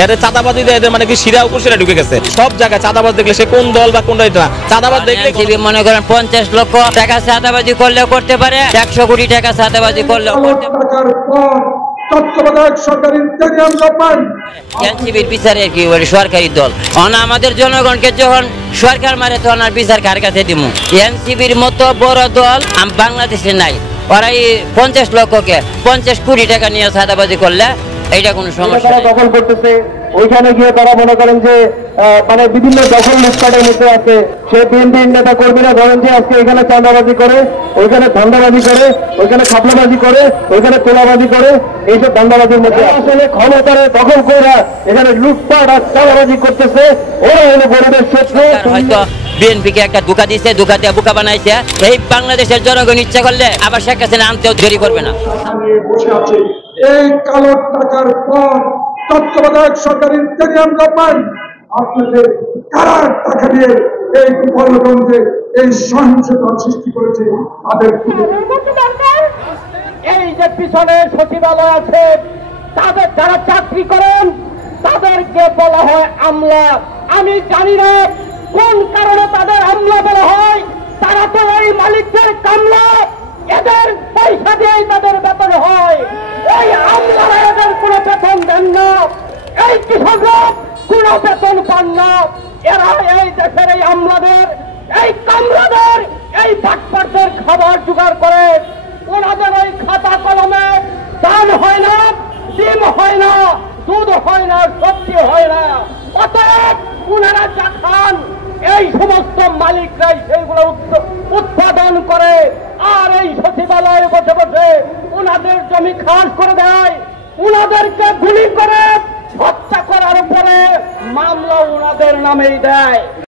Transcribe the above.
এদের চাঁদাবাজি দিয়ে এদের মানে কি শিরা উপশিরা ঢুকে গেছে। সব জায়গায় চাঁদাবাজ দেখলে সে কোন দল বা কোনটা এটা চাঁদাবাজ দেখলে মনে করেন 50 লক্ষ টাকা চাঁদাবাজি করলেও করতে পারে, 100 কোটি টাকা চাঁদাবাজি করলেও করতে পারে। তত্ত্বাবধায়ক সরকারি ইন্টেরিয়াম গভর্নমেন্ট এনসিবির বিচারে কি ওই সরকারি দল আমাদের জনগণকে যখন সরকার মারে তখন আর বিচার কার কাছে দিমু? এনসিবির মতো বড় দল বাংলাদেশে নাই। ওরা এই 50 লক্ষকে 50 কোটি টাকা নিয়ে চাঁদাবাজি করলে এইটা কোনো সমস্যা নেই। দখল করতেছে, ওইখানে গিয়ে তারা মনে করেন যে মানে বিভিন্ন দখল লুটপাটের মধ্যে আছে। সে বিএনপির নেতা কর্মীরা ধরেন যে আজকে এখানে চাঁদাবাজি করে, ওইখানে ধান্দাবাজি করে, ওইখানে খাপলাবাজি করে, ওইখানে তোলাবাজি করে, এইসব ধান্দাবাজির মধ্যে আসলে ক্ষমতারে দখল করে এখানে লুটপাট আর চাঁদাবাজি করতেছে। ওরা হলো গরিবের শত্রু। হয়তো বিএনপিকে একটা ধোঁকা দিচ্ছে, ধোঁকা দিয়ে বোকা বানাইছে। এই বাংলাদেশের জনগণ ইচ্ছা করলে আবার শেখ হাসিনা আনতেও দেরি করবে না। বসে আছে এই কালো টাকার পর তত্ত্বাবধায়ক সরকারি ইন্টেরিয়াম গভর্নমেন্ট আপনাদের কারা টাকা দিয়ে এই গোপালগঞ্জে এই সহিংসতা সৃষ্টি করেছে তাদের এই যে পিছনে সচিবালয় আছে, তাদের যারা চাকরি করেন তাদেরকে বলা হয় আমলা। আমি জানি না কোন কারণে তাদের আমলা বলা হয়। তারা তো এই মালিকদের কামলা, এদের পয়সা দিয়েই তাদের বেতন হয়। এই আমলারা এদের কোনো বেতন দেন না, এই কৃষকরা কোনো বেতন পান না। এরা এই দেশের এই আমলাদের, এই কামলাদের, এই বাটপাটদের খাবার জোগাড় করে। ওনাদের ওই খাতা কলমে ধান হয় না, ডিম হয় না, দুধ হয় না, সবজি হয় না। অতএব ওনারা যা খান এই সমস্ত মালিকরাই সেইগুলো উৎপাদন করে, আর এই সচিবালয়ে বসে বসে ওনাদের জমি খাস করে দেয়। ওনাদেরকে গুলি করে হত্যা করার পরে মামলা ওনাদের নামেই দেয়।